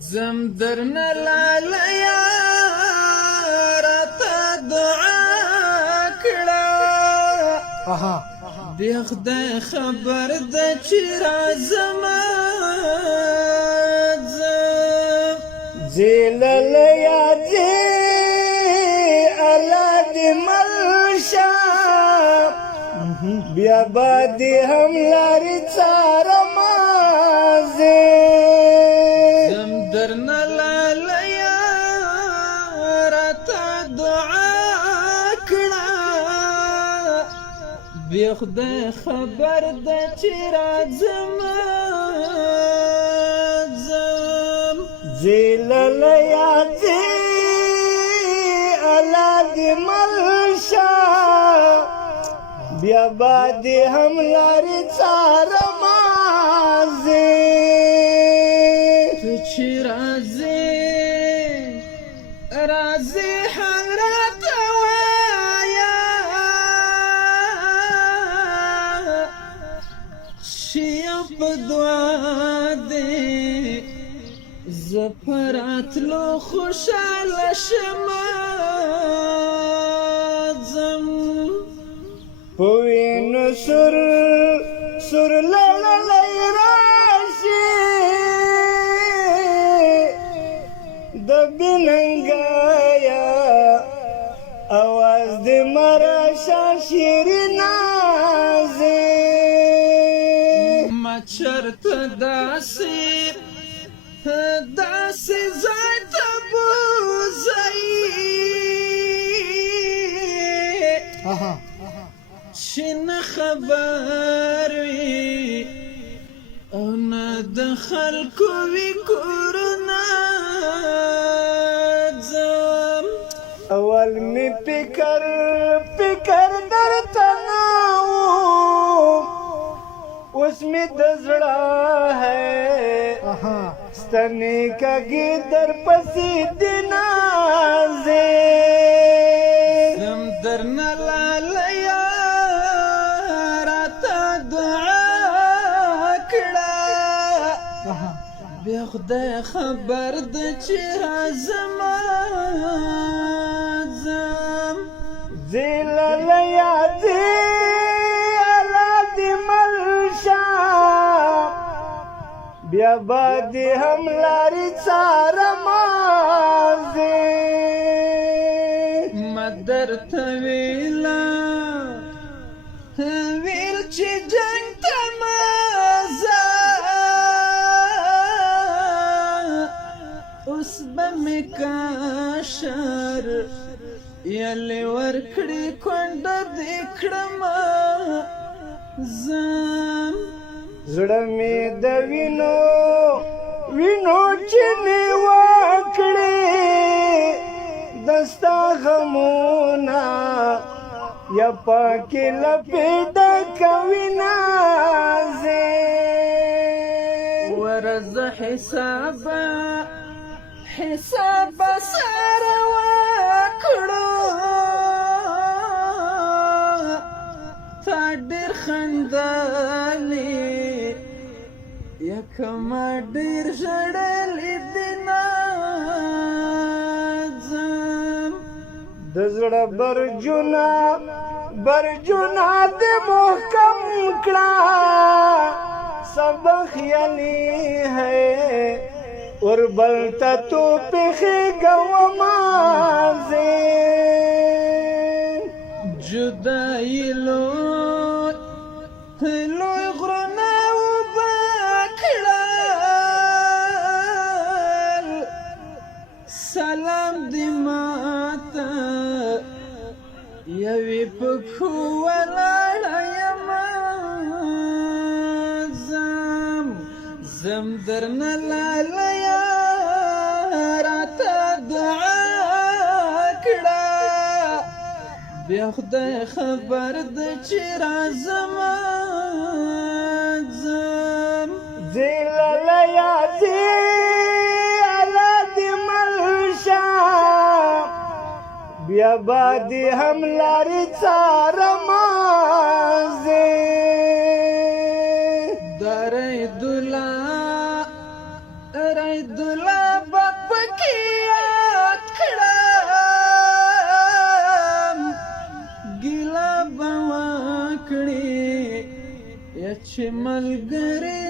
زم درنه لاله یاره تا دعا کړه د خدای خبر ده چې راځم زه لاله یادې الله دې مل شه بیا به دې هم لارې څارمه زم درنه لاله یاره تا دعا کړه بیا خدای خبر ده چې راځم زه لاله یادې الله دې مل شه بیا به دې هم لارې څارمه ته چې راځې هم راته وایه چې یو په دعا دې زه په راتلو خوشحاله شمه په وینو سور لړلی راشي د بننګیا اواز دې مراشه شیرینه ما چرته داسې ځای ته بوځئ چې نه خبر وي او نه د خلکو وي کورونه ځم اول می فکر درته نه و اوس می د زړه ہے ستنې کږي در پسې دي نازې زم درنه لاله یاره تا دعا کړه بیا خدای خبر ده چې راځم زه لاله یادې الله دې مل شه بیا به دې هم لارې څارمه ما درته ویل چې جنګ ته مه ځه اوس به مې کاشر یلې ورکړې کونډه دې کړمه ځم زړه مې د وینو چینې وکړې دستا غمونه یا پاکې لپې ډکوینه ورځه حساب سره وکړو تا ډېر خندلې یکما ډېر ژړلې دې نازم د زړه برجونه دې محکم کړه سبق یعنی ہے اور بلتا تو پخې ګوما جدائی لوی غرونه وبکړل سلام دې ماته یوې پښو ولاړه یمه زم درنه لاله یاره تا دعا کړه بیا خدای خبر ده چې راځم زه لاله یادې الله دې مل شه بیا به دې هم لارې څارمه رید الله زړه بپکی یاد کړم ګیله به وکړې یا چې ملګری